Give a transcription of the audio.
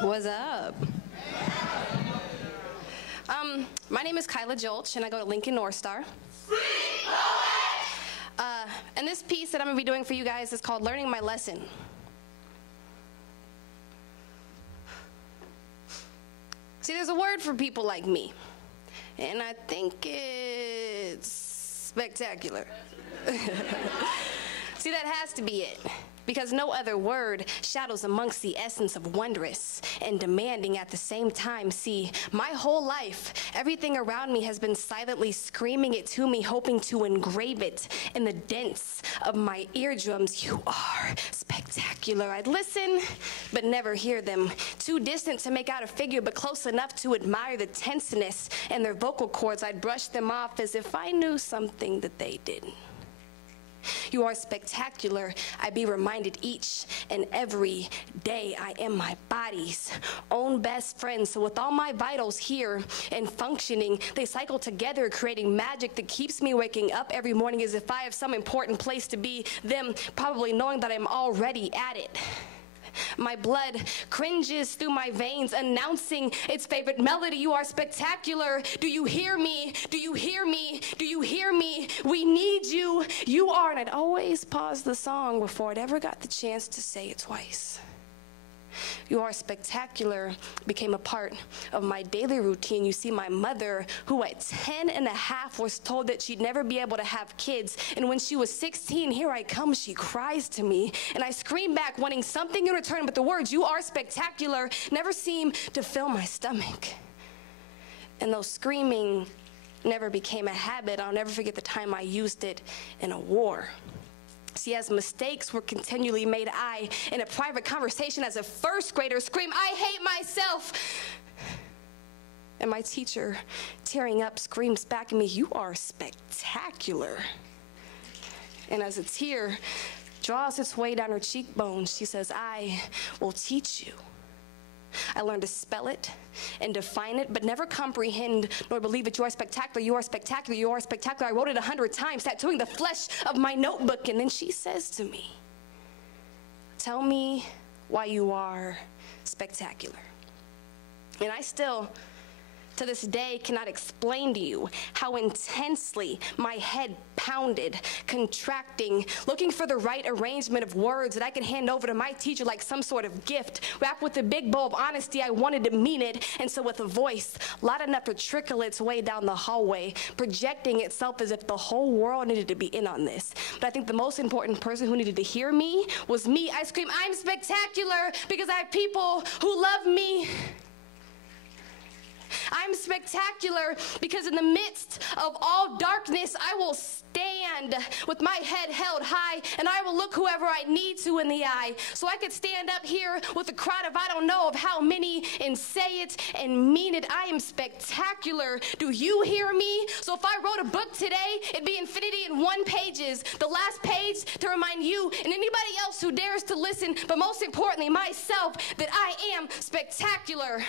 What's up? My name is Kyla Jolch, and I go to Lincoln North Star. And this piece that I'm going to be doing for you guys is called Learning My Lesson. See, there's a word for people like me, and I think it's spectacular. See, that has to be it, because no other word shadows amongst the essence of wondrous and demanding at the same time. See, my whole life, everything around me has been silently screaming it to me, hoping to engrave it in the dents of my eardrums. You are spectacular. I'd listen, but never hear them. Too distant to make out a figure, but close enough to admire the tenseness in their vocal cords. I'd brush them off as if I knew something that they didn't. You are spectacular. I be reminded each and every day I am my body's own best friend. So with all my vitals here and functioning, they cycle together, creating magic that keeps me waking up every morning as if I have some important place to be, them probably knowing that I'm already at it. My blood cringes through my veins, announcing its favorite melody. You are spectacular. Do you hear me? Do you hear me? Do you hear me? We need you. You are. And I'd always pause the song before I'd ever got the chance to say it twice. You are spectacular became a part of my daily routine. You see, my mother, who at 10 and a half was told that she'd never be able to have kids, and when she was 16, here I come, she cries to me, and I scream back wanting something in return, but the words, you are spectacular, never seem to fill my stomach. And though screaming never became a habit, I'll never forget the time I used it in a war. See, as mistakes were continually made, I, in a private conversation as a first grader, scream, I hate myself. And my teacher, tearing up, screams back at me, you are spectacular. And as a tear draws its way down her cheekbone, she says, I will teach you. I learned to spell it and define it, but never comprehend nor believe it. You are spectacular, you are spectacular, you are spectacular. I wrote it 100 times, tattooing the flesh of my notebook. And then she says to me, tell me why you are spectacular. And I still, to this day, cannot explain to you how intensely my head pounded, contracting, looking for the right arrangement of words that I could hand over to my teacher like some sort of gift. Wrapped with a big bow of honesty, I wanted to mean it, and so with a voice loud enough to trickle its way down the hallway, projecting itself as if the whole world needed to be in on this. But I think the most important person who needed to hear me was me. I scream, I'm spectacular because I have people who love me. I'm spectacular because in the midst of all darkness, I will stand with my head held high, and I will look whoever I need to in the eye. So I could stand up here with a crowd of I don't know of how many and say it and mean it. I am spectacular. Do you hear me? So if I wrote a book today, it'd be infinity in 1 page. The last page to remind you and anybody else who dares to listen, but most importantly myself, that I am spectacular.